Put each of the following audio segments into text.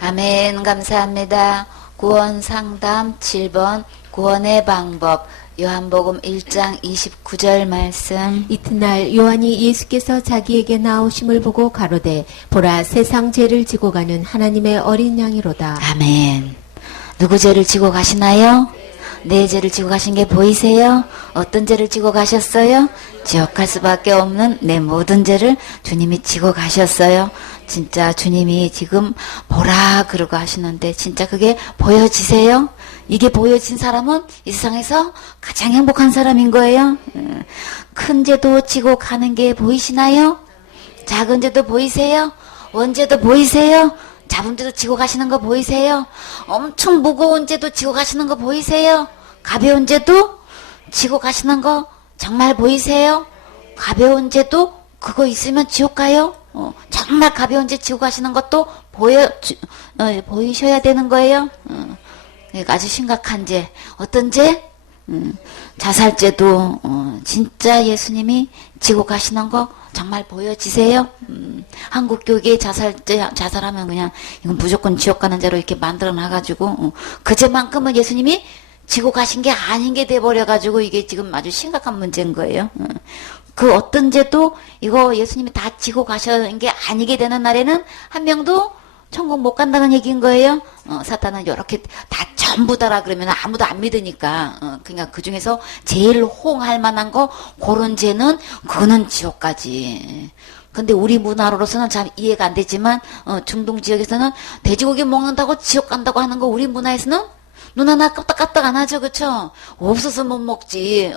아멘. 감사합니다. 구원 상담 7번 구원의 방법 요한복음 1장 29절 말씀. 이튿날 요한이 예수께서 자기에게 나오심을 보고 가로되 보라 세상 죄를 지고 가는 하나님의 어린 양이로다. 아멘. 누구 죄를 지고 가시나요? 내 죄를 지고 가신 게 보이세요? 어떤 죄를 지고 가셨어요? 지옥 갈 수밖에 없는 내 모든 죄를 주님이 지고 가셨어요. 진짜 주님이 지금 보라 그러고 하시는데 진짜 그게 보여지세요? 이게 보여진 사람은 이 세상에서 가장 행복한 사람인 거예요. 큰 죄도 지고 가는 게 보이시나요? 작은 죄도 보이세요? 원죄도 보이세요? 잡은 죄도 지고 가시는 거 보이세요? 엄청 무거운 죄도 지고 가시는 거 보이세요? 가벼운 죄도 지고 가시는 거 정말 보이세요? 가벼운 죄도 그거 있으면 지옥 가요? 정말 가벼운 죄 지고 가시는 것도 보이셔야 되는 거예요. 아주 심각한 죄. 어떤 죄? 자살죄도 진짜 예수님이 지고 가시는 거 정말 보여지세요? 한국 교계에 자살하면 그냥 이건 무조건 지옥 가는 죄로 이렇게 만들어 놔가지고 그 죄만큼은 예수님이 지고 가신 게 아닌 게 돼버려가지고 이게 지금 아주 심각한 문제인 거예요. 그 어떤 죄도 이거 예수님이 다 지고 가신 게 아니게 되는 날에는 한 명도 천국 못 간다는 얘기인 거예요. 사탄은 이렇게 다 전부 다라 그러면 아무도 안 믿으니까 그러니까 그 중에서 제일 호응할 만한 거 그런 죄는 그거는 지옥까지. 근데 우리 문화로서는 잘 이해가 안 되지만 중동 지역에서는 돼지고기 먹는다고 지옥 간다고 하는 거 우리 문화에서는 눈 하나 깜빡깜빡 안 하죠, 그쵸? 없어서 못 먹지.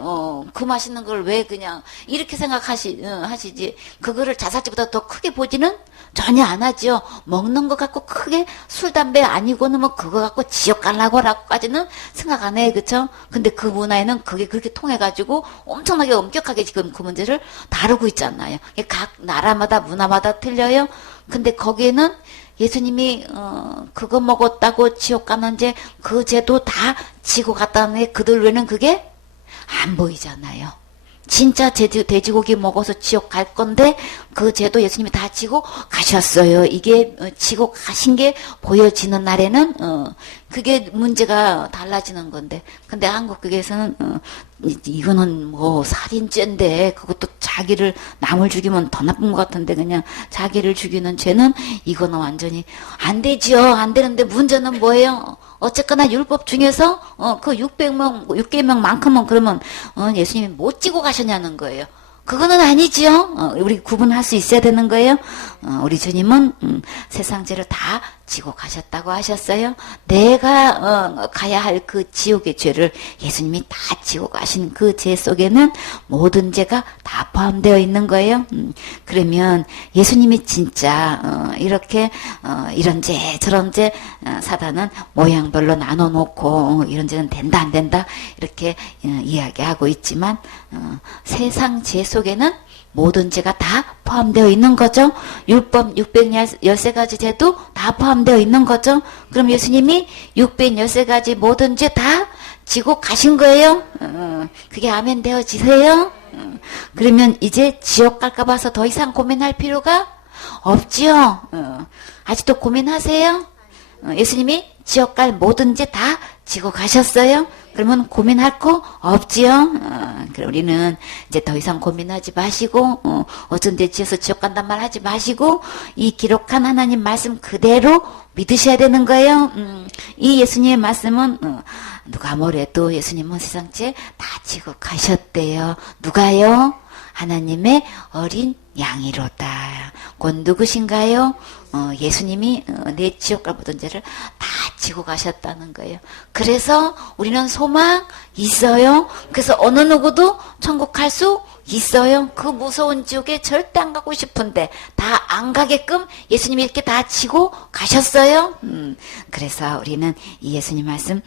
그 맛있는 걸 왜 그냥 이렇게 하시지. 그거를 자살죄보다 더 크게 보지는 전혀 안 하죠. 먹는 거 갖고 크게 술, 담배 아니고는 뭐 그거 갖고 지옥 가려고라고까지는 생각 안 해요, 그쵸? 근데 그 문화에는 그게 그렇게 통해가지고 엄청나게 엄격하게 지금 그 문제를 다루고 있잖아요. 각 나라마다 문화마다 틀려요. 근데 거기에는 예수님이 그거 먹었다고 지옥 가는 죄 그 죄도 다 지고 갔다는 애 그들 외에는 그게 안 보이잖아요. 진짜 돼지고기 먹어서 지옥 갈 건데 그 죄도 예수님이 다 지고 가셨어요. 이게 지고 가신 게 보여지는 날에는 그게 문제가 달라지는 건데 근데 한국에서는 이거는 뭐 살인죄인데 그것도 자기를 남을 죽이면 더 나쁜 것 같은데 그냥 자기를 죽이는 죄는 이거는 완전히 안 되지요. 안 되는데 문제는 뭐예요? 어쨌거나 율법 중에서 그 600명만큼은 그러면 예수님이 못 지고 가셨냐는 거예요. 그거는 아니지요. 우리 구분할 수 있어야 되는 거예요. 우리 주님은 세상 죄를 다 지고 가셨다고 하셨어요. 내가 가야 할 그 지옥의 죄를 예수님이 다 지고 가신 그 죄 속에는 모든 죄가 다 포함되어 있는 거예요. 그러면 예수님이 진짜 이렇게 이런 죄 저런 죄 사단은 모양별로 나눠놓고 이런 죄는 된다 안 된다 이렇게 이야기하고 있지만 세상 죄 속에는 모든 죄가 다 포함되어 있는 거죠. 율법 613가지 죄도 다 포함되어 있는 거죠. 그럼 예수님이 613가지 모든 죄 다 지고 가신 거예요. 그게 아멘 되어지세요. 그러면 이제 지옥 갈까 봐서 더 이상 고민할 필요가 없지요. 아직도 고민하세요? 예수님이 지옥 갈 모든 죄 다 지고 가셨어요? 그러면 고민할 거 없지요? 그럼 우리는 이제 더 이상 고민하지 마시고, 어쩐 데 지어서 지옥 간단 말 하지 마시고, 이 기록한 하나님 말씀 그대로 믿으셔야 되는 거예요. 이 예수님의 말씀은, 누가 뭐래도 예수님은 세상 죄 다 지고 가셨대요. 누가요? 하나님의 어린 양이로다. 곧 누구신가요? 예수님이 내 지옥 갈 모든 죄를 다 지고 가셨다는 거예요. 그래서 우리는 소망 있어요. 그래서 어느 누구도 천국 갈 수 있어요. 그 무서운 지옥에 절대 안 가고 싶은데 다 안 가게끔 예수님이 이렇게 다 지고 가셨어요. 그래서 우리는 이 예수님 말씀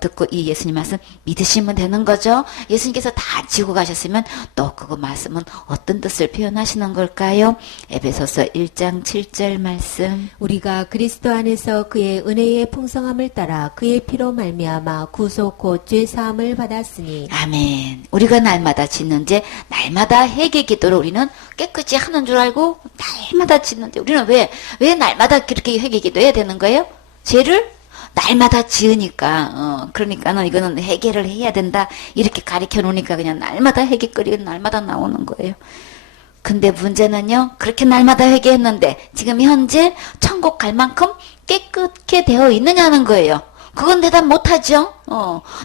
듣고 이 예수님 말씀 믿으시면 되는 거죠. 예수님께서 다 지고 가셨으면 또 그거 말씀은 어떤 뜻을 표현하시는 걸까요? 에베소서 1장 7절 말씀. 우리가 그리스도 안에서 그의 그의 은혜의 풍성함을 따라 그의 피로 말미암아 구속 곧 죄 사함을 받았으니 아멘. 우리가 날마다 짓는 죄, 날마다 회개 기도를 우리는 깨끗이 하는 줄 알고 날마다 짓는데 우리는 왜 날마다 그렇게 회개 기도해야 되는 거예요? 죄를 날마다 지으니까, 그러니까는 이거는 회개를 해야 된다. 이렇게 가르쳐 놓으니까 그냥 날마다 회개거리가 날마다 나오는 거예요. 근데 문제는요, 그렇게 날마다 회개했는데 지금 현재 천국 갈 만큼 깨끗게 되어 있느냐는 거예요. 그건 대답 못하죠.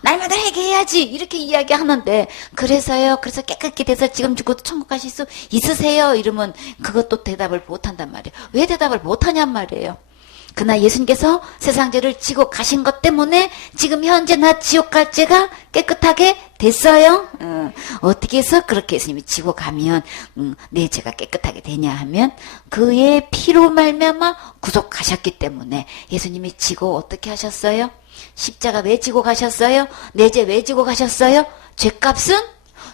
날마다 회개해야지 이렇게 이야기하는데 그래서 깨끗게 돼서 지금 죽어도 천국 가실 수 있으세요? 이러면 그것도 대답을 못한단 말이에요. 왜 대답을 못하냔 말이에요. 그러나 예수님께서 세상 죄를 지고 가신 것 때문에 지금 현재 나 지옥 갈 죄가 깨끗하게 됐어요. 어떻게 해서 그렇게 예수님이 지고 가면 내 죄가 깨끗하게 되냐 하면 그의 피로 말미암아 구속하셨기 때문에 예수님이 지고 어떻게 하셨어요? 십자가 왜 지고 가셨어요? 내 죄 왜 지고 가셨어요? 죄값은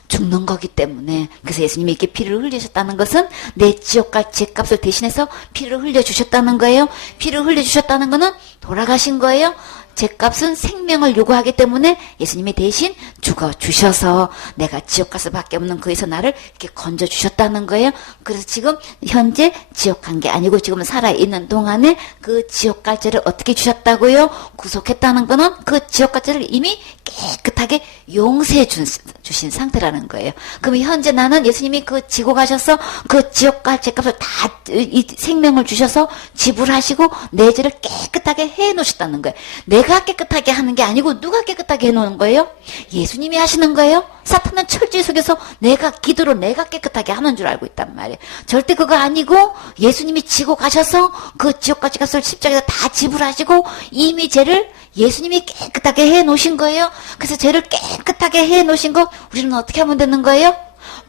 죽는 거기 때문에. 그래서 예수님이 이렇게 피를 흘리셨다는 것은 내 지옥갈 죄값을 대신해서 피를 흘려주셨다는 거예요. 피를 흘려주셨다는 것은 돌아가신 거예요. 죄값은 생명을 요구하기 때문에 예수님이 대신 죽어주셔서 내가 지옥 갈 수밖에 없는 거에서 나를 이렇게 건져주셨다는 거예요. 그래서 지금 현재 지옥 간 게 아니고 지금 살아있는 동안에 그 지옥 갈 죄를 어떻게 주셨다고요? 구속했다는 거는 그 지옥 갈 죄를 이미 깨끗하게 용서해 주신 상태라는 거예요. 그럼 현재 나는 예수님이 그 지고 가셔서 그 지옥 갈 죄값을 다 이 생명을 주셔서 지불하시고 내 죄를 깨끗하게 해 놓으셨다는 거예요. 내가 깨끗하게 하는 게 아니고 누가 깨끗하게 해놓은 거예요? 예수님이 하시는 거예요. 사탄은 철저히 속여서 내가 기도로 내가 깨끗하게 하는 줄 알고 있단 말이에요. 절대 그거 아니고 예수님이 지고 가셔서 그 지옥까지 가서 십자가에서 다 지불하시고 이미 죄를 예수님이 깨끗하게 해놓으신 거예요. 그래서 죄를 깨끗하게 해놓으신 거 우리는 어떻게 하면 되는 거예요?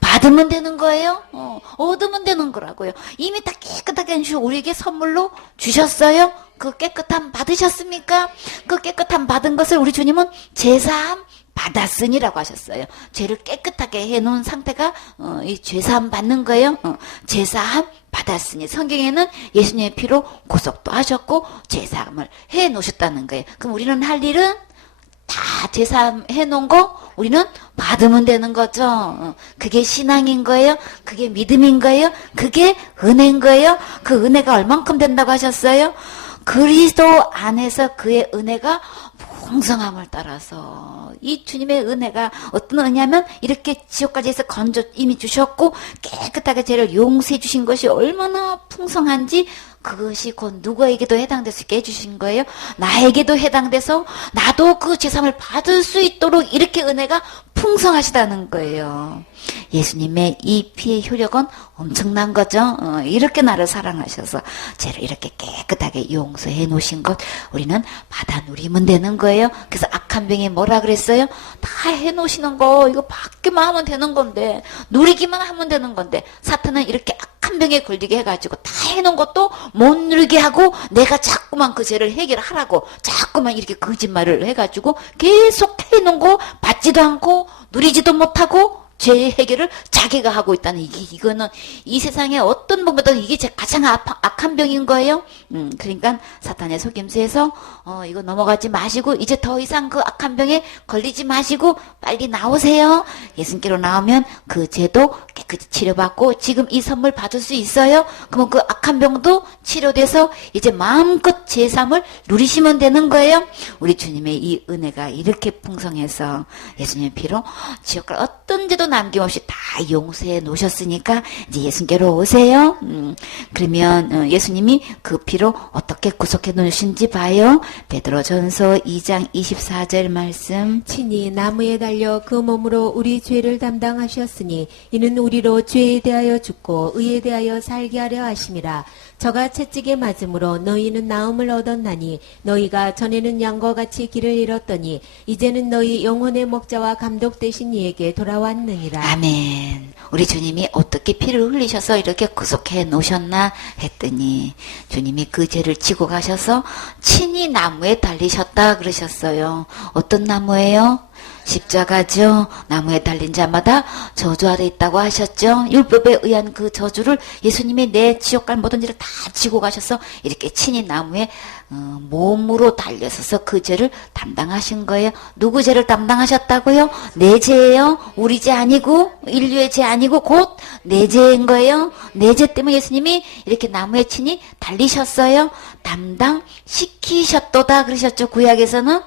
받으면 되는 거예요. 얻으면 되는 거라고요. 이미 다 깨끗하게 해주시고 우리에게 선물로 주셨어요. 그 깨끗함 받으셨습니까? 그 깨끗함 받은 것을 우리 주님은 제사함 받았으니라고 하셨어요. 죄를 깨끗하게 해놓은 상태가 이 제사함 받는 거예요. 제사함 받았으니 성경에는 예수님의 피로 구속도 하셨고 제사함을 해놓으셨다는 거예요. 그럼 우리는 할 일은 다 제사함 해놓은 거 우리는 받으면 되는 거죠. 그게 신앙인 거예요. 그게 믿음인 거예요. 그게 은혜인 거예요. 그 은혜가 얼만큼 된다고 하셨어요? 그리스도 안에서 그의 은혜가 풍성함을 따라서 이 주님의 은혜가 어떤 은혜냐면 이렇게 지옥까지 해서 건져 이미 주셨고 깨끗하게 죄를 용서해 주신 것이 얼마나 풍성한지 그것이 곧 누구에게도 해당될 수 있게 해주신 거예요. 나에게도 해당돼서 나도 그 제사함을 받을 수 있도록 이렇게 은혜가 풍성하시다는 거예요. 예수님의 이 피의 효력은 엄청난 거죠. 이렇게 나를 사랑하셔서 죄를 이렇게 깨끗하게 용서해 놓으신 것 우리는 받아 누리면 되는 거예요. 그래서 악한 병이 뭐라 그랬어요? 다 해놓으시는 거 이거 받기만 하면 되는 건데 누리기만 하면 되는 건데 사탄은 이렇게 악한 병에 걸리게 해가지고 다 해놓은 것도 못 누리게 하고 내가 자꾸만 그 죄를 해결하라고 자꾸만 이렇게 거짓말을 해가지고 계속 해놓은 거 받지도 않고 누리지도 못하고 죄의 해결을 자기가 하고 있다는 이거는 이 세상에 어떤 분보다 이게 가장 악한 병인 거예요. 그러니까 사탄의 속임수에서 이거 넘어가지 마시고 이제 더 이상 그 악한 병에 걸리지 마시고 빨리 나오세요. 예수님께로 나오면 그 죄도 깨끗이 치료받고 지금 이 선물 받을 수 있어요. 그러면 그 악한 병도 치료돼서 이제 마음껏 제삼을 누리시면 되는 거예요. 우리 주님의 이 은혜가 이렇게 풍성해서 예수님의 피로 지옥갈 어떤 죄도 남김없이 다 용서해 놓으셨으니까 이제 예수님께로 오세요. 그러면 예수님이 그 피로 어떻게 구속해 놓으신지 봐요. 베드로전서 2장 24절 말씀. 친히 나무에 달려 그 몸으로 우리 죄를 담당하셨으니 이는 우리로 죄에 대하여 죽고 의에 대하여 살게 하려 하심이라. 저가 채찍에 맞음으로 너희는 나음을 얻었나니 너희가 전에는 양과 같이 길을 잃었더니 이제는 너희 영혼의 목자와 감독 되신 이에게 돌아왔느니라. 아멘. 우리 주님이 어떻게 피를 흘리셔서 이렇게 구속해 놓으셨나 했더니 주님이 그 죄를 지고 가셔서 친히 나무에 달리셨다 그러셨어요. 어떤 나무예요? 십자가죠. 나무에 달린 자마다 저주 아래 있다고 하셨죠. 율법에 의한 그 저주를 예수님이 내 지옥 갈 모든 죄를 다 지고 가셔서 이렇게 친히 나무에 몸으로 달려서서 그 죄를 담당하신 거예요. 누구 죄를 담당하셨다고요? 내 죄예요. 우리 죄 아니고 인류의 죄 아니고 곧 내 죄인 거예요. 내 죄 때문에 예수님이 이렇게 나무에 친히 달리셨어요. 담당시키셨도다 그러셨죠. 구약에서는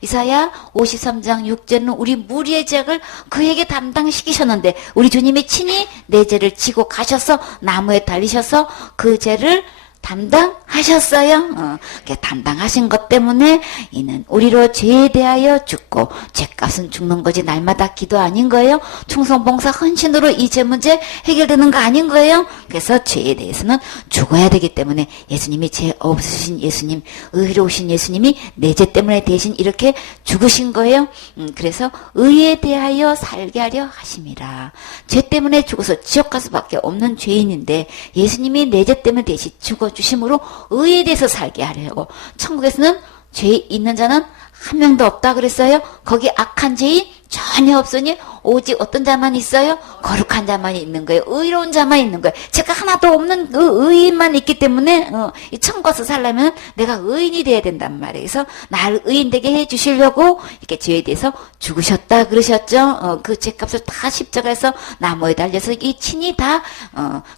이사야 53장 6절은 우리 무리의 죄악을 그에게 담당시키셨는데 우리 주님이 친히 내 죄를 지고 가셔서 나무에 달리셔서 그 죄를 담당하셨어요. 담당하신 것 때문에 이는 우리로 죄에 대하여 죽고 죄값은 죽는 거지 날마다 기도 아닌 거예요. 충성봉사 헌신으로 이 죄 문제 해결되는 거 아닌 거예요. 그래서 죄에 대해서는 죽어야 되기 때문에 예수님이 죄 없으신 예수님, 의로우신 예수님이 내 죄 때문에 대신 이렇게 죽으신 거예요. 그래서 의에 대하여 살게 하려 하심이라. 죄 때문에 죽어서 지옥 갈 수밖에 없는 죄인인데 예수님이 내 죄 때문에 대신 죽어주심으로 의에 대해서 살게 하려고. 천국에서는 죄 있는 자는 한 명도 없다 그랬어요. 거기 악한 죄인 전혀 없으니 오직 어떤 자만 있어요? 거룩한 자만 있는 거예요. 의로운 자만 있는 거예요. 제가 하나도 없는 그 의인만 있기 때문에 이 천국에서 살려면 내가 의인이 돼야 된단 말이에요. 그래서 나를 의인 되게 해주시려고 이렇게 죄에 대해서 죽으셨다 그러셨죠. 그 죄값을 다 십자가에서 나무에 달려서 이 친히 다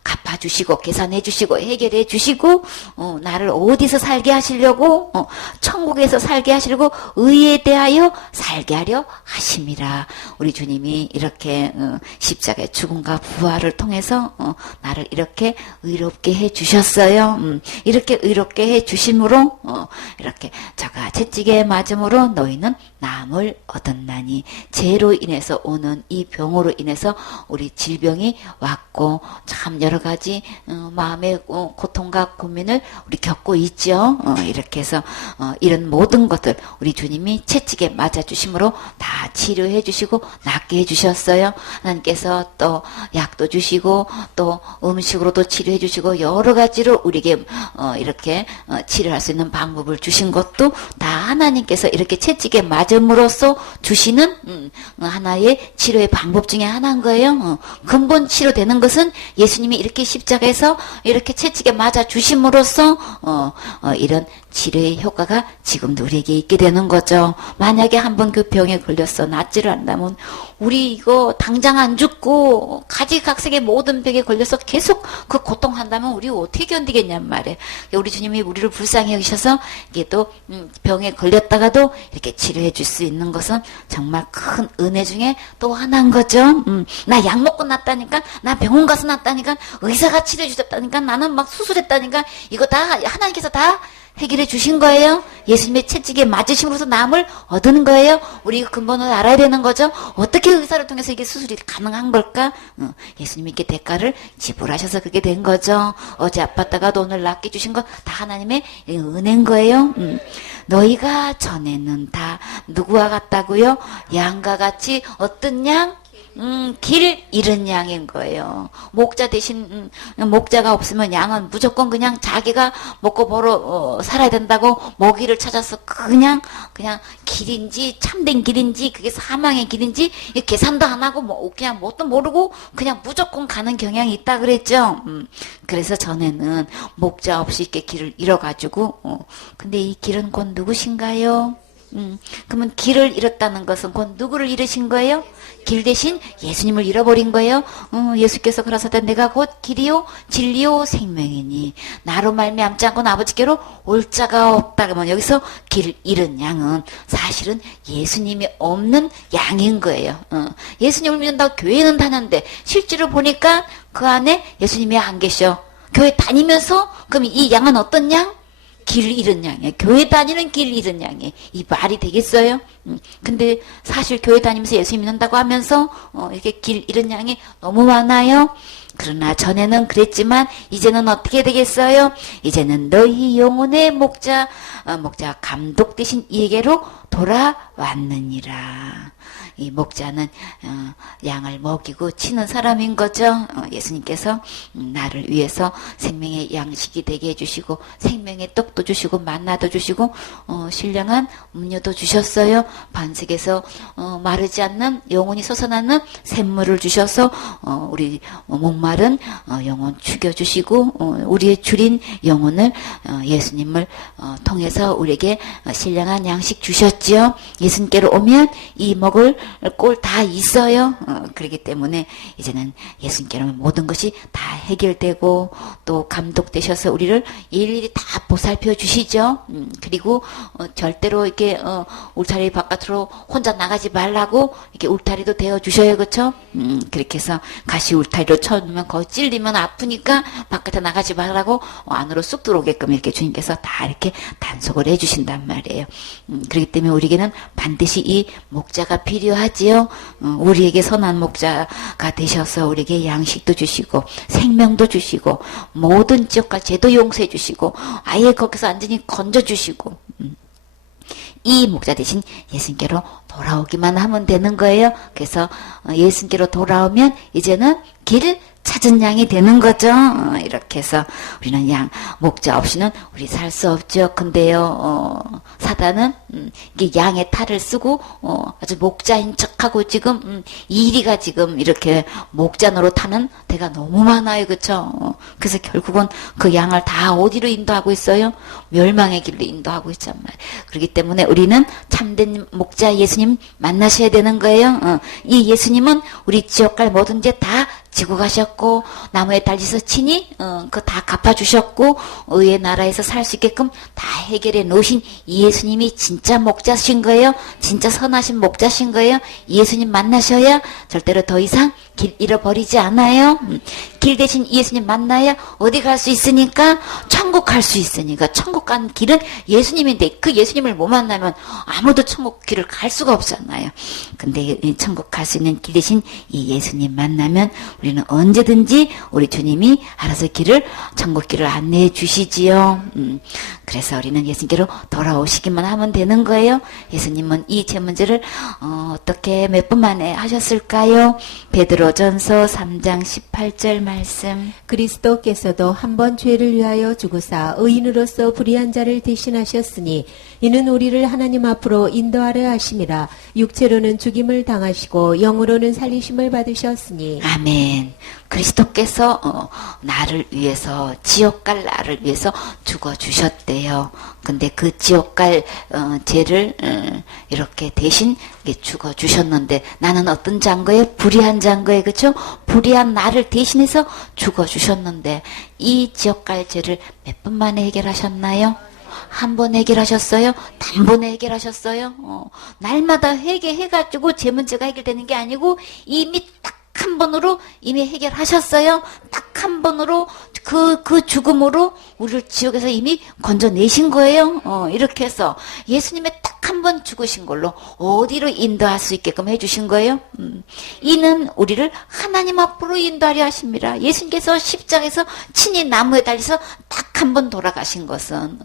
갚아주시고 계산해 주시고 해결해 주시고 나를 어디서 살게 하시려고 천국에서 살게 하시려고 의에 대하여 살게 하려 하심이라. 우리 주님이 이렇게 십자가의 죽음과 부활을 통해서 나를 이렇게 의롭게 해주셨어요. 이렇게 의롭게 해주심으로 이렇게 저가 채찍에 맞음으로 너희는 나음을 얻었나니. 죄로 인해서 오는 이 병으로 인해서 우리 질병이 왔고 참 여러 가지 마음의 고통과 고민을 우리 겪고 있죠. 이렇게 해서 이런 모든 것들 우리 주님이 채찍에 맞아주심으로 다 치료해 주시고 낫게 해주셨어요. 하나님께서 또 약도 주시고 또 음식으로도 치료해 주시고 여러 가지로 우리에게 이렇게 치료할 수 있는 방법을 주신 것도 다 하나님께서 이렇게 채찍에 맞음으로써 주시는 하나의 치료의 방법 중에 하나인 거예요. 근본 치료되는 것은 예수님이 이렇게 십자가에서 이렇게 채찍에 맞아 주심으로써 이런 치료의 효과가 지금도 우리에게 있게 되는 거죠. 만약에 한번 그 병에 걸렸어 낫지를 않다면 우리 이거 당장 안 죽고 가지각색의 모든 병에 걸려서 계속 그 고통한다면 우리 어떻게 견디겠냔 말이에요. 우리 주님이 우리를 불쌍히 여기셔서 이게 또 병에 걸렸다가도 이렇게 치료해 줄 수 있는 것은 정말 큰 은혜 중에 또 하나인 거죠. 나 약 먹고 났다니까, 나 병원 가서 났다니까, 의사가 치료해 주셨다니까, 나는 막 수술했다니까, 이거 다 하나님께서 다 해결해 주신 거예요. 예수님의 채찍에 맞으심으로써 나음을 얻은 거예요. 우리 근본을 알아야 되는 거죠. 어떻게 의사를 통해서 이게 수술이 가능한 걸까? 예수님이 이렇게 대가를 지불하셔서 그게 된 거죠. 어제 아팠다가도 오늘 낫게 주신 거 다 하나님의 은혜인 거예요. 너희가 전에는 다 누구와 같다고요? 양과 같이 어떤 양? 길 잃은 양인 거예요. 목자 대신 목자가 없으면 양은 무조건 그냥 자기가 먹고 벌어 살아야 된다고 먹이를 찾아서 그냥 길인지 참된 길인지 그게 사망의 길인지 계산도 안 하고 뭐 그냥 뭣도 모르고 그냥 무조건 가는 경향이 있다 그랬죠. 그래서 전에는 목자 없이 이렇게 길을 잃어가지고 근데 이 길은 곧 누구신가요? 그러면 길을 잃었다는 것은 곧 누구를 잃으신 거예요? 길 대신 예수님을 잃어버린 거예요. 예수께서 그러사대 내가 곧 길이요 진리요 생명이니 나로 말미암지 않고는 아버지께로 올 자가 없다. 그러면 여기서 길 잃은 양은 사실은 예수님이 없는 양인 거예요. 예수님을 믿는다고 교회는 다녔는데 실제로 보니까 그 안에 예수님이 안 계셔. 교회 다니면서 그럼 이 양은 어떤 양? 길 잃은 양이에요. 교회 다니는 길 잃은 양이에요. 이 말이 되겠어요? 근데 사실 교회 다니면서 예수 믿는다고 하면서 이렇게 길 잃은 양이 너무 많아요. 그러나 전에는 그랬지만 이제는 어떻게 되겠어요? 이제는 너희 영혼의 목자 감독 되신 이에게로 돌아왔느니라. 이 목자는 양을 먹이고 치는 사람인 거죠. 예수님께서 나를 위해서 생명의 양식이 되게 해주시고 생명의 떡도 주시고 만나도 주시고 신령한 음료도 주셨어요. 반석에서 마르지 않는 영혼이 솟아나는 샘물을 주셔서 우리 목마른 영혼 죽여주시고 우리의 줄인 영혼을 예수님을 통해서 우리에게 신령한 양식 주셨지요. 예수님께로 오면 이 먹을 꼴 다 있어요. 그렇기 때문에 이제는 예수님께로 모든 것이 다 해결되고 또 감독되셔서 우리를 일일이 다 보살펴 주시죠. 그리고 절대로 이렇게 울타리 바깥으로 혼자 나가지 말라고 이렇게 울타리도 대어 주셔요. 그렇죠? 그렇게 해서 가시 울타리로 쳐놓으면 거기 찔리면 아프니까 바깥에 나가지 말라고 안으로 쑥 들어오게끔 이렇게 주님께서 다 이렇게 단속을 해주신단 말이에요. 그렇기 때문에 우리에게는 반드시 이 목자가 필요하지요. 우리에게 선한 목자가 되셔서 우리에게 양식도 주시고 생명도 주시고 모든 지역과 죄도 용서해 주시고 아예 거기서 완전히 건져 주시고 이 목자 대신 예수님께로 돌아오기만 하면 되는 거예요. 그래서 예수님께로 돌아오면 이제는 길을 찾은 양이 되는 거죠. 이렇게 해서 우리는 목자 없이는 우리 살 수 없죠. 근데요, 사단은 이게 양의 탈을 쓰고 아주 목자인 척하고 지금 이리가 지금 이렇게 목자 노릇하는 데가 너무 많아요. 그렇죠? 그래서 결국은 그 양을 다 어디로 인도하고 있어요? 멸망의 길로 인도하고 있단 말이에요. 그렇기 때문에 우리는 참된 목자 예수님 만나셔야 되는 거예요. 이 예수님은 우리 지옥 갈 모든 죄 다 지고 가셨고 나무에 달려서 친히 그 다 갚아주셨고 의의 나라에서 살 수 있게끔 다 해결해 놓으신 예수님이 진짜 목자신 거예요. 진짜 선하신 목자신 거예요. 예수님 만나셔야 절대로 더 이상 길 잃어버리지 않아요. 길 대신 예수님 만나야 어디 갈 수 있으니까 천국 갈 수 있으니까 천국 가는 길은 예수님인데 그 예수님을 못 만나면 아무도 천국 길을 갈 수가 없잖아요. 근데 천국 갈 수 있는 길 대신 이 예수님 만나면 우리는 언제든지 우리 주님이 알아서 천국 길을 안내해 주시지요. 그래서 우리는 예수님께로 돌아오시기만 하면 되는 거예요. 예수님은 이 죄 문제를 어떻게 몇 분 만에 하셨을까요? 베드로전서 3장 18절 말씀. 그리스도께서도 한 번 죄를 위하여 죽으사 의인으로서 불의한 자를 대신하셨으니 이는 우리를 하나님 앞으로 인도하려 하심이라. 육체로는 죽임을 당하시고 영으로는 살리심을 받으셨으니. 아멘. 그리스도께서 나를 위해서 지옥 갈 나를 위해서 죽어주셨대요. 근데 그 지옥 갈 죄를 이렇게 대신 죽어주셨는데 나는 어떤 자인 거예요? 불의한 자인 거예요. 그렇죠? 불의한 나를 대신해서 죽어주셨는데 이 지옥 갈 죄를 몇 분 만에 해결하셨나요? 한 번 해결하셨어요? 단번에 해결하셨어요? 날마다 회개해가지고 죄 문제가 해결되는 게 아니고 이미 딱 한 번으로 이미 해결하셨어요. 딱 한 번으로 그 죽음으로 우리를 지옥에서 이미 건져내신 거예요. 이렇게 해서 예수님의 딱 한 번 죽으신 걸로 어디로 인도할 수 있게끔 해주신 거예요. 이는 우리를 하나님 앞으로 인도하려 하십니다. 예수님께서 십자가에서 친히 나무에 달려서 딱 한 번 돌아가신 것은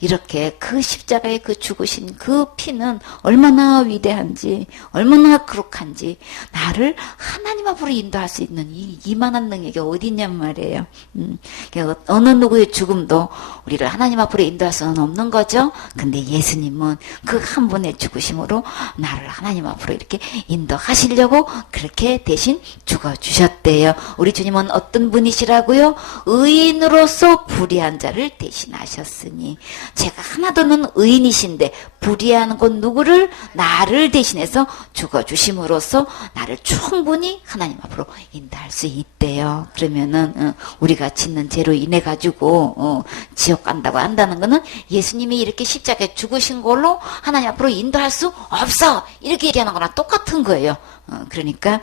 이렇게 그 십자가에 그 죽으신 그 피는 얼마나 위대한지 얼마나 거룩한지 나를 하나님 앞으로 인도할 수 있는 이만한 능력이 어디 있냔 말이에요. 어느 누구의 죽음도 우리를 하나님 앞으로 인도할 수는 없는 거죠. 근데 예수님은 그 한 번의 죽으심으로 나를 하나님 앞으로 이렇게 인도하시려고 그렇게 대신 죽어주셨대요. 우리 주님은 어떤 분이시라고요? 의인으로서 불의한 자를 대신하셨으니. 제가 하나도는 의인이신데 불의한 건 누구를? 나를 대신해서 죽어주심으로써 나를 충분히 하나님 앞으로 인도할 수 있대요. 그러면은 우리가 짓는 죄로 인해 가지고 지옥 간다고 한다는 거는 예수님이 이렇게 십자가에 죽으신 걸로 하나님 앞으로 인도할 수 없어 이렇게 얘기하는 거랑 똑같은 거예요. 그러니까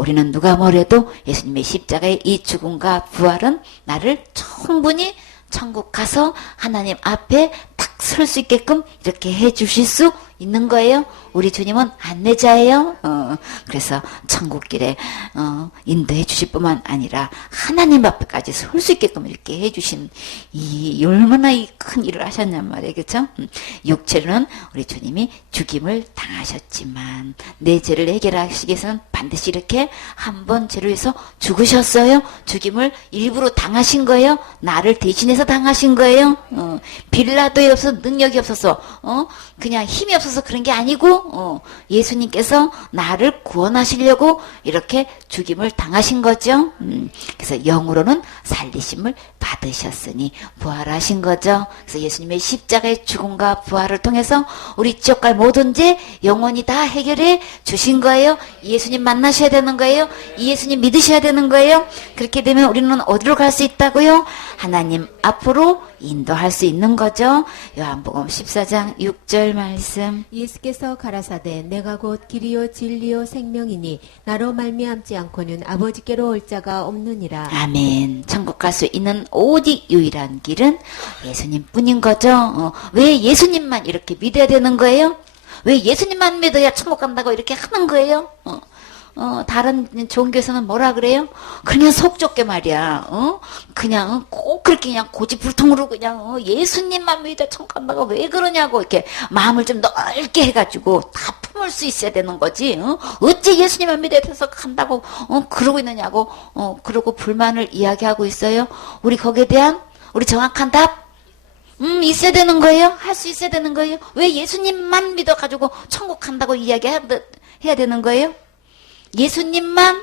우리는 누가 뭐래도 예수님의 십자가의 이 죽음과 부활은 나를 충분히 천국 가서 하나님 앞에 딱 설 수 있게끔 이렇게 해 주실 수 있는 거예요. 우리 주님은 안내자예요. 그래서 천국길에 인도해 주실 뿐만 아니라 하나님 앞에까지 설 수 있게끔 이렇게 해주신 이 얼마나 이 큰 일을 하셨냔 말이에요. 그렇죠? 육체로는 우리 주님이 죽임을 당하셨지만 내 죄를 해결하시기 위해서는 반드시 이렇게 한 번 죄를 위해서 죽으셨어요. 죽임을 일부러 당하신 거예요. 나를 대신해서 당하신 거예요. 빌라도에 없어서 능력이 없어서 그냥 힘이 없어서 그런 게 아니고 예수님께서 나를 구원하시려고 이렇게 죽임을 당하신 거죠. 그래서 영으로는 살리심을 받으셨으니 부활하신 거죠. 그래서 예수님의 십자가의 죽음과 부활을 통해서 우리 지옥 갈 모든 죄 영원히 다 해결해 주신 거예요. 예수님 만나셔야 되는 거예요. 이 예수님 믿으셔야 되는 거예요. 그렇게 되면 우리는 어디로 갈 수 있다고요? 하나님 앞으로 인도할 수 있는 거죠. 요한복음 14장 6절 말씀. 예수께서 가라사대 내가 곧 길이요 진리요 생명이니 나로 말미암지 않고는 아버지께로 올 자가 없느니라. 아멘. 천국 갈 수 있는 오직 유일한 길은 예수님 뿐인 거죠. 왜 예수님만 이렇게 믿어야 되는 거예요? 왜 예수님만 믿어야 천국 간다고 이렇게 하는 거예요? 다른 종교에서는 뭐라 그래요? 그냥 속 좁게 말이야. 그냥 꼭 그렇게 그냥 고집불통으로 그냥 예수님만 믿어 천국 간다고 왜 그러냐고 이렇게 마음을 좀 넓게 해가지고 다 품을 수 있어야 되는 거지. 어찌 예수님만 믿어서 간다고 그러고 있느냐고 그러고 불만을 이야기하고 있어요. 우리 거기에 대한 우리 정확한 답 있어야 되는 거예요. 할 수 있어야 되는 거예요. 왜 예수님만 믿어가지고 천국 간다고 이야기해야 되는 거예요? 예수님만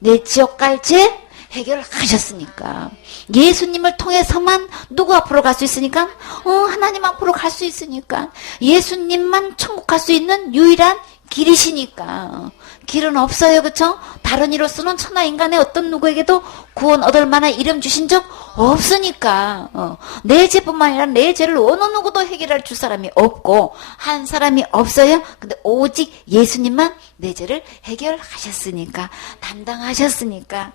내 지옥 갈 죄 해결하셨으니까. 예수님을 통해서만 누구 앞으로 갈 수 있으니까? 하나님 앞으로 갈 수 있으니까. 예수님만 천국 갈 수 있는 유일한 길이시니까. 길은 없어요. 그쵸? 다른 이로서는 천하 인간의 어떤 누구에게도 구원 얻을 만한 이름 주신 적 없으니까. 내 죄뿐만 아니라 내 죄를 어느 누구도 해결할 줄 사람이 없고 한 사람이 없어요. 근데 오직 예수님만 내 죄를 해결하셨으니까, 담당하셨으니까,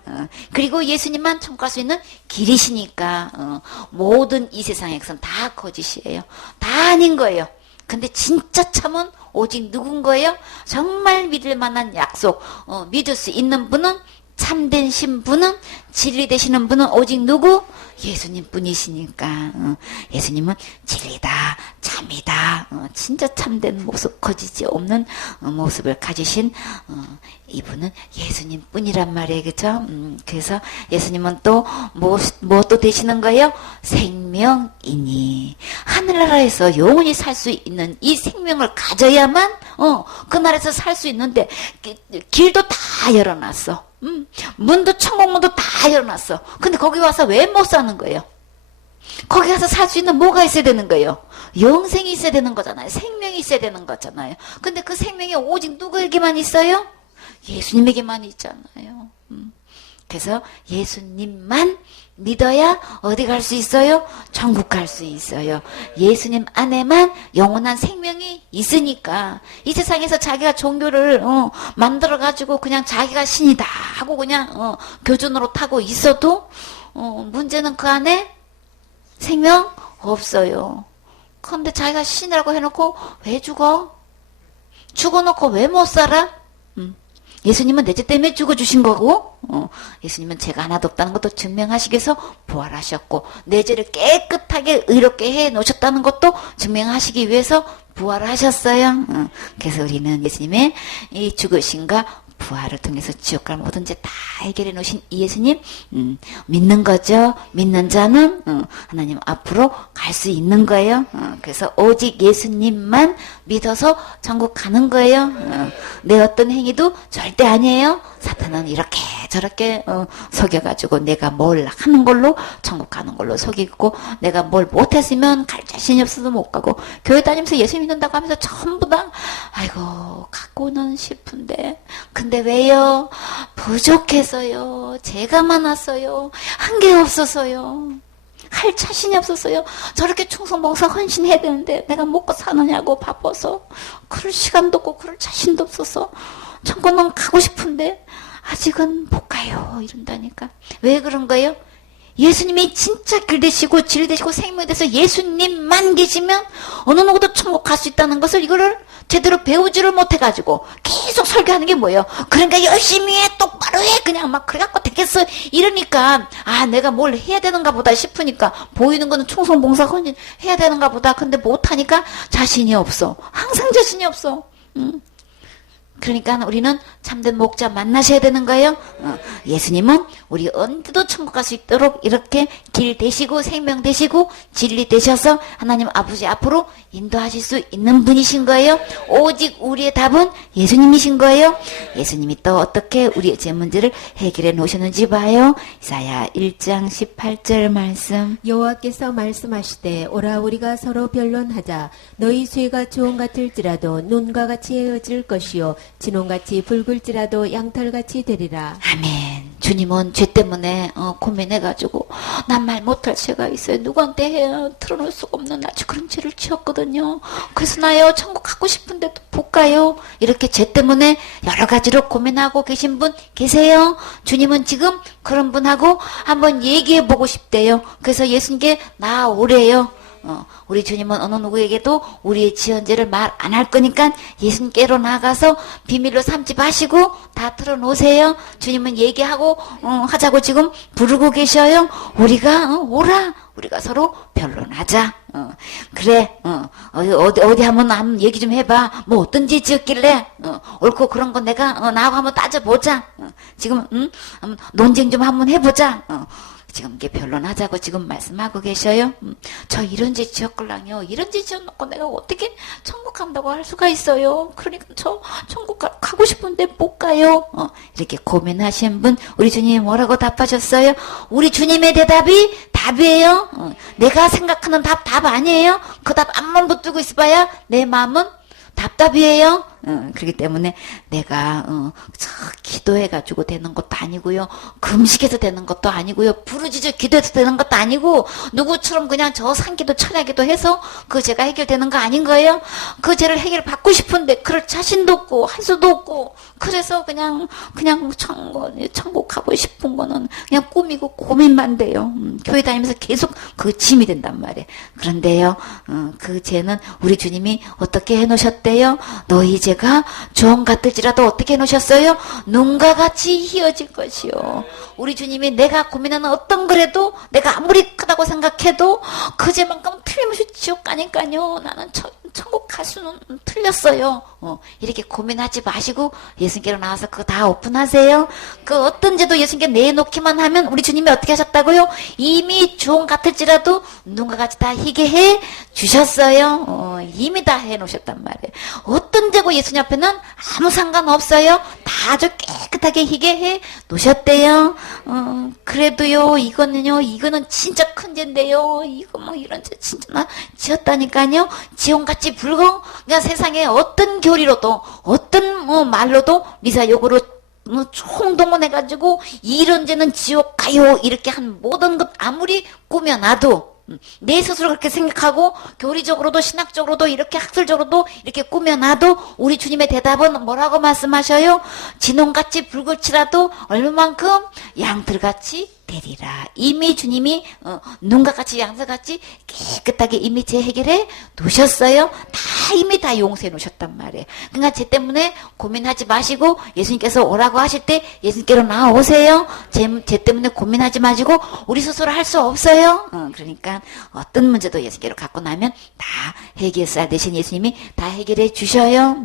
그리고 예수님만 천국 갈 수 있는 길이시니까. 모든 이 세상에선 다 거짓이에요. 다 아닌 거예요. 근데 진짜 참은 오직 누군 거예요? 정말 믿을 만한 약속, 믿을 수 있는 분은, 참된 신분은, 진리 되시는 분은 오직 누구? 예수님 뿐이시니까. 예수님은 진리다, 참이다, 진짜 참된 모습, 거짓이 없는 모습을 가지신 이분은 예수님 뿐이란 말이에요. 그쵸? 그래서 예수님은 또 뭐 또 되시는 거예요? 생명이니. 하늘나라에서 영원히 살 수 있는 이 생명을 가져야만 그 나라에서 살 수 있는데 길도 다 열어놨어. 문도 천국문도 다 열어놨어. 근데 거기 와서 왜 못 사는 거예요? 거기 가서 살 수 있는 뭐가 있어야 되는 거예요? 영생이 있어야 되는 거잖아요. 생명이 있어야 되는 거잖아요. 근데 그 생명이 오직 누구에게만 있어요? 예수님에게만 있잖아요. 그래서 예수님만 믿어야 어디 갈 수 있어요? 천국 갈 수 있어요. 예수님 안에만 영원한 생명이 있으니까. 이 세상에서 자기가 종교를 만들어가지고 그냥 자기가 신이다 하고 그냥 교준으로 타고 있어도 문제는 그 안에 생명 없어요. 그런데 자기가 신이라고 해놓고 왜 죽어? 죽어놓고 왜 못 살아? 예수님은 내 죄 때문에 죽어주신 거고, 예수님은 죄가 하나도 없다는 것도 증명하시기 위해서 부활하셨고, 내 죄를 깨끗하게 의롭게 해 놓으셨다는 것도 증명하시기 위해서 부활하셨어요. 그래서 우리는 예수님의 이 죽으심과 부활을 통해서 지옥 갈 모든 죄 다 해결해 놓으신 이 예수님 믿는 거죠. 믿는 자는 하나님 앞으로 갈 수 있는 거예요. 그래서 오직 예수님만 믿어서 천국 가는 거예요. 내 어떤 행위도 절대 아니에요. 사탄은 이렇게 저렇게 속여가지고 내가 뭘 하는 걸로 천국 가는 걸로 속이고, 내가 뭘 못했으면 갈 자신이 없어서 못 가고, 교회 다니면서 예수 믿는다고 하면서 전부 다 아이고 갖고는 싶은데, 근데 왜요? 부족해서요. 죄가 많았어요. 한 게 없어서요. 할 자신이 없었어요. 저렇게 충성봉사 헌신해야 되는데 내가 먹고 사느냐고 바빠서 그럴 시간도 없고 그럴 자신도 없어서 천국은 가고 싶은데 아직은 못 가요 이런다니까. 왜 그런 거예요? 예수님이 진짜 길 되시고 진 되시고 생명이 돼서 예수님만 계시면 어느 누구도 천국 갈 수 있다는 것을 이거를 제대로 배우지를 못해가지고 계속 설교하는 게 뭐예요? 그러니까 열심히 해, 똑바로 해, 그냥 막 그래갖고 되겠어. 이러니까 내가 뭘 해야 되는가 보다 싶으니까 보이는 거는 충성봉사 헌신 해야 되는가 보다. 근데 못하니까 자신이 없어. 항상 자신이 없어. 그러니까 우리는 참된 목자 만나셔야 되는 거예요. 예수님은 우리 언제도 천국 갈 수 있도록 이렇게 길 되시고 생명 되시고 진리 되셔서 하나님 아버지 앞으로 인도하실 수 있는 분이신 거예요. 오직 우리의 답은 예수님이신 거예요. 예수님이 또 어떻게 우리의 제 문제를 해결해 놓으셨는지 봐요. 이사야 1장 18절 말씀. 여호와께서 말씀하시되 오라 우리가 서로 변론하자. 너희 죄가 주홍 같을지라도 눈과 같이 헤어질 것이요 진홍같이 붉을지라도 양털같이 되리라. 아멘. 주님은 죄 때문에 고민해가지고 난 말 못할 죄가 있어요. 누구한테 틀어놓을 수가 없는 아주 그런 죄를 지었거든요. 그래서 나요 천국 가고 싶은데 또 못 가요. 이렇게 죄 때문에 여러 가지로 고민하고 계신 분 계세요. 주님은 지금 그런 분하고 한번 얘기해보고 싶대요. 그래서 예수님께 나오래요. 우리 주님은 어느 누구에게도 우리의 지은 죄를 말 안 할 거니까 예수님께로 나가서 비밀로 삼지 마시고 다 틀어놓으세요. 주님은 얘기하고 하자고 지금 부르고 계셔요. 우리가 오라. 우리가 서로 변론하자. 그래. 어디 한번 얘기 좀 해봐. 뭐 어떤 죄 지었길래 옳고 그런 거 내가 나하고 한번 따져보자. 지금 논쟁 좀 한번 해보자. 지금 이게 변론하자고 지금 말씀하고 계셔요. 저 이런 죄 지었걸랑요. 이런 죄 지어놓고 내가 어떻게 천국 간다고 할 수가 있어요. 그러니까 저 천국 가고 싶은데 못 가요. 이렇게 고민하신 분 우리 주님이 뭐라고 답하셨어요? 우리 주님의 대답이 답이에요. 내가 생각하는 답 아니에요. 그 답 앞만 붙들고 있어봐야 내 마음은 답답이에요. 그렇기 때문에 내가 기도해가지고 되는 것도 아니고요. 금식해서 되는 것도 아니고요. 부르짖어 기도해서 되는 것도 아니고 누구처럼 그냥 저 산기도 천야기도 해서 그 죄가 해결되는 거 아닌 거예요. 그 죄를 해결받고 싶은데 그럴 자신도 없고 할 수도 없고 그래서 그냥 천국 가고 싶은 거는 그냥 꿈이고 고민만 돼요. 교회 다니면서 계속 그 짐이 된단 말이에요. 그런데요. 그 죄는 우리 주님이 어떻게 해놓으셨대요? 너희 죄가 종 같을지라도 어떻게 해놓으셨어요? 눈과 같이 희어질 것이요. 우리 주님이 내가 고민하는 어떤 거라도 내가 아무리 크다고 생각해도 그 죄만큼은 틀림없이 지옥 가니까요. 나는 천국 갈 수는 틀렸어요. 이렇게 고민하지 마시고 예수님께로 나와서 그거 다 오픈하세요. 그 어떤 죄도 예수님께 내놓기만 하면 우리 주님이 어떻게 하셨다고요? 이미 종 같을지라도 눈과 같이 다 희게 해 주셨어요. 이미 다 해놓으셨단 말이에요. 어떤 죄고 예수님 앞에는 아무 상관없어요. 다 아주 깨끗하게 희게 해 놓으셨대요. 그래도요 이거는 진짜 큰 죄인데요. 이거 뭐 이런 죄 진짜 나 지었다니까요. 지옥같이 붉어. 그냥 세상에 어떤 교리로도 어떤 말로도 미사역으로 총동원해가지고 이런 죄는 지옥 가요 이렇게 한 모든 것 아무리 꾸며놔도 내 스스로 그렇게 생각하고 교리적으로도 신학적으로도 이렇게 학술적으로도 이렇게 꾸며놔도 우리 주님의 대답은 뭐라고 말씀하셔요? 진홍같이 붉을지라도 얼마만큼 양털같이 되리라. 이미 주님이 눈과 같이 양털같이 깨끗하게 이미 제 해결해 놓으셨어요. 다 이미 다 용서해 놓으셨단 말이에요. 그러니까 제 때문에 고민하지 마시고 예수님께서 오라고 하실 때 예수님께로 나오세요. 제 때문에 고민하지 마시고 우리 스스로 할 수 없어요. 그러니까 어떤 문제도 예수님께로 갖고 나면 다 해결사 되신 예수님이 다 해결해 주셔요.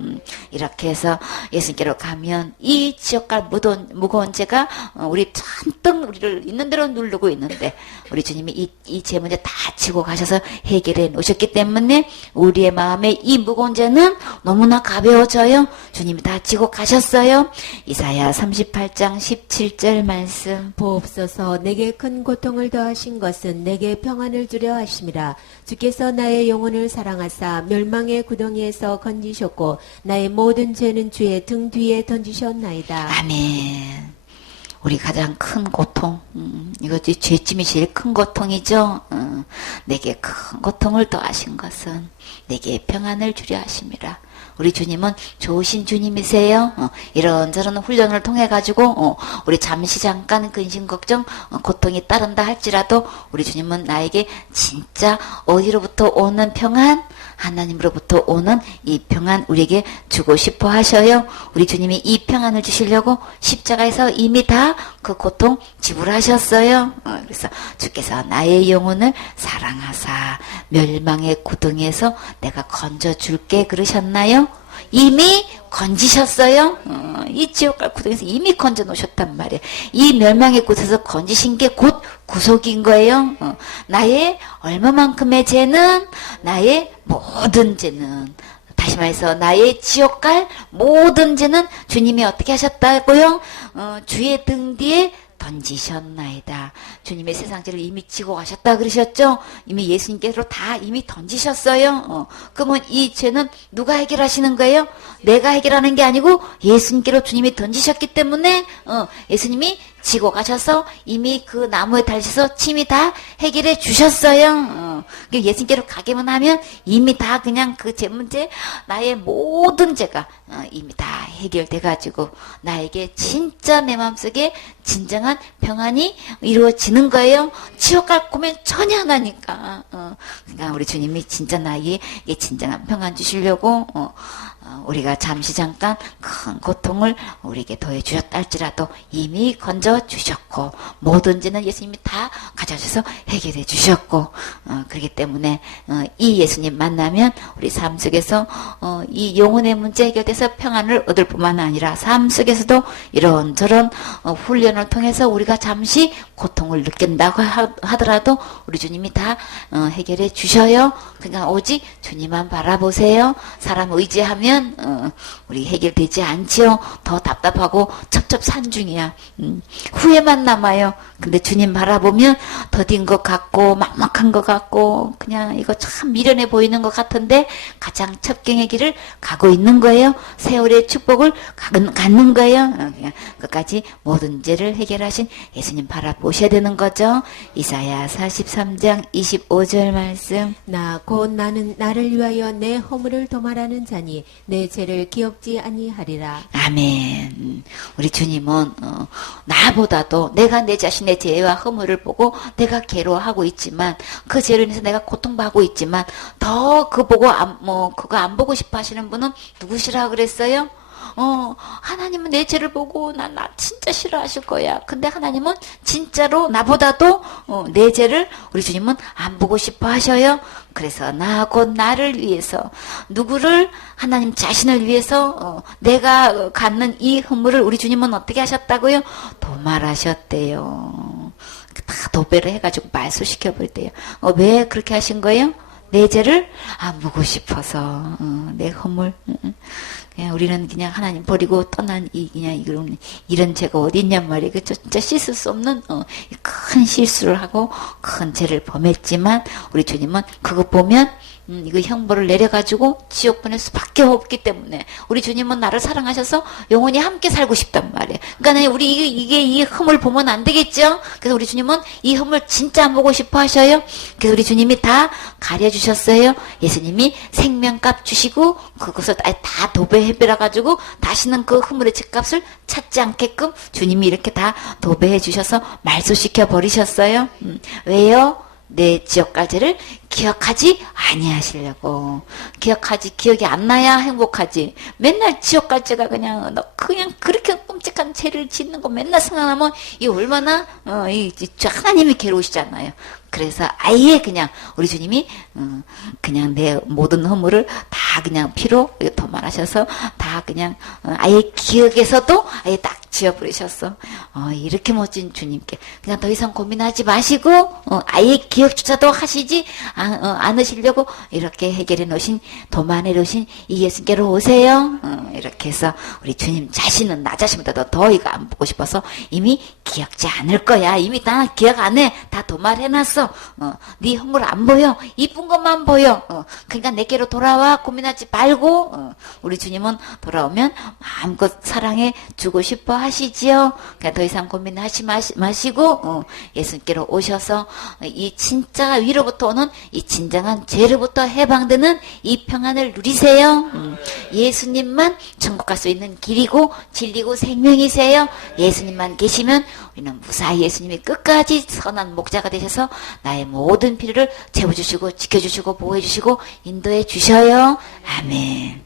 이렇게 해서 예수님께로 가면 이 지옥갈 무거운 죄가 우리 잔뜩 우리를 있는 대로 누르고 있는데 우리 주님이 이 죄 문제 다 지고 가셔서 해결해 놓으셨기 때문에 우리의 마음에 이 무거운 죄는 너무나 가벼워져요. 주님이 다 지고 가셨어요. 이사야 38장 17절 말씀. 보옵소서 내게 큰 고통을 더하신 것은 내게 평안을 주려 하심이라. 주께서 나의 영혼을 사랑하사 멸망의 구덩이에서 건지셨고 나의 모든 죄는 주의 등 뒤에 던지셨나이다. 아멘. 우리 가장 큰 고통, 이거지 죄짐이 제일 큰 고통이죠. 내게 큰 고통을 더하신 것은 내게 평안을 주려 하심이라. 우리 주님은 좋으신 주님이세요. 이런저런 훈련을 통해 가지고 우리 잠시 잠깐 근심 걱정 고통이 따른다 할지라도 우리 주님은 나에게 진짜 어디로부터 오는 평안, 하나님으로부터 오는 이 평안 우리에게 주고 싶어 하셔요. 우리 주님이 이 평안을 주시려고 십자가에서 이미 다 그 고통 지불하셨어요. 그래서 주께서 나의 영혼을 사랑하사 멸망의 구덩이에서 내가 건져줄게 그러셨나요? 이미 건지셨어요. 이 지옥갈 구덩이에서 이미 건져 놓으셨단 말이에요. 이 멸망의 곳에서 건지신 게 곧 구속인 거예요. 나의 얼마만큼의 죄는, 나의 모든 죄는, 다시 말해서 나의 지옥갈 모든 죄는 주님이 어떻게 하셨다고요? 주의 등 뒤에 던지셨나이다. 주님의 세상죄를 이미 지고 가셨다 그러셨죠? 이미 예수님께로 다 이미 던지셨어요. 그러면 이 죄는 누가 해결하시는 거예요? 내가 해결하는 게 아니고 예수님께로 주님이 던지셨기 때문에 예수님이 지고 가셔서 이미 그 나무에 달려서 침이 다 해결해 주셨어요. 예수님께로 가기만 하면 이미 다 그냥 그 죄 문제, 나의 모든 죄가 이미 다 해결돼 가지고 나에게 진짜 내 마음속에 진정한 평안이 이루어지는 거예요. 지옥 갈 거면 전혀 안 하니까. 그러니까 우리 주님이 진짜 나에게 진정한 평안 주시려고 우리가 잠시 잠깐 큰 고통을 우리에게 더해 주셨다 할지라도 이미 건져 주셨고 모든 죄는 예수님이 다 가져주셔서 해결해 주셨고 그렇기 때문에 이 예수님 만나면 우리 삶 속에서 이 영혼의 문제 해결돼서 평안을 얻을 뿐만 아니라 삶 속에서도 이런저런 훈련을 통해서 우리가 잠시 고통을 느낀다고 하더라도 우리 주님이 다 해결해 주셔요. 그러니까 오직 주님만 바라보세요. 사람 의지하면 우리 해결되지 않지요. 더 답답하고 첩첩산중이야. 후회만 남아요. 근데 주님 바라보면 더딘 것 같고 막막한 것 같고 그냥 이거 참 미련해 보이는 것 같은데 가장 첩경의 길을 가고 있는 거예요. 세월의 축복을 갖는 거예요. 그냥 끝까지 모든 죄를 해결하신 예수님 바라보셔야 되는 거죠. 이사야 43장 25절 말씀. 나 곧 나는 나를 위하여 내 허물을 도말하는 자니 내 죄를 기억지 아니하리라. 아멘. 우리 주님은 나보다도 내가 내 자신의 죄와 허물을 보고 내가 괴로워하고 있지만 그 죄로 인해서 내가 고통받고 있지만 더 그 보고 그거 안 보고 싶어 하시는 분은 누구시라 그랬어요? 하나님은 내 죄를 보고 나 진짜 싫어하실 거야. 근데 하나님은 진짜로 나보다도 내 죄를 우리 주님은 안 보고 싶어 하셔요. 그래서 나 곧 나를 위해서 누구를 하나님 자신을 위해서 내가 갖는 이 허물을 우리 주님은 어떻게 하셨다고요? 도말하셨대요. 다 도배를 해가지고 말소시켜버렸대요. 왜 그렇게 하신 거예요? 내 죄를 안 보고 싶어서 내 허물 그냥 우리는 그냥 하나님 버리고 떠난 이런 죄가 어디 있냔 말이에요. 그 진짜 씻을 수 없는 큰 실수를 하고 큰 죄를 범했지만 우리 주님은 그거 보면 이거 형벌을 내려가지고 지옥 보낼 수밖에 없기 때문에 우리 주님은 나를 사랑하셔서 영원히 함께 살고 싶단 말이에요. 그러니까 우리 이 흠을 보면 안 되겠죠. 그래서 우리 주님은 이 흠을 진짜 안 보고 싶어 하셔요. 그래서 우리 주님이 다 가려주셨어요. 예수님이 생명값 주시고 그것을 다 도배해버려 가지고 다시는 그 흠물의 죄값을 찾지 않게끔 주님이 이렇게 다 도배해 주셔서 말소시켜 버리셨어요. 왜요? 내 지옥갈 죄를 기억하지 아니하시려고. 기억이 안 나야 행복하지. 맨날 지옥갈 죄가 그냥 그렇게 끔찍한 죄를 짓는 거 맨날 생각하면 이 얼마나 하나님이 괴로우시잖아요. 그래서 아예 그냥 우리 주님이 그냥 내 모든 허물을 다 그냥 피로 도말하셔서 다 그냥 아예 기억에서도 아예 딱 지워버리셨어. 이렇게 멋진 주님께 그냥 더 이상 고민하지 마시고 아예 기억조차도 하시지 않으시려고 이렇게 해결해 놓으신 도만해 놓으신 이 예수께로 오세요. 이렇게 해서 우리 주님 자신은 나 자신보다도 더 이거 안 보고 싶어서 이미 기억지 않을 거야. 이미 다 기억 안 해. 다 도말해놨어. 네 허물 안 보여. 이쁜 것만 보여. 그러니까 내게로 돌아와 고민하지 말고 우리 주님은 돌아오면 마음껏 사랑해 주고 싶어 하시지요. 그러니까 더 이상 고민하지 마시고 예수님께로 오셔서 이 진짜 위로부터 오는 이 진정한 죄로부터 해방되는 이 평안을 누리세요. 예수님만 천국 갈 수 있는 길이고 진리고 생명이세요. 예수님만 계시면 우리는 무사히 예수님이 끝까지 선한 목자가 되셔서 나의 모든 필요를 채워주시고 지켜주시고 보호해주시고 인도해 주셔요. 아멘.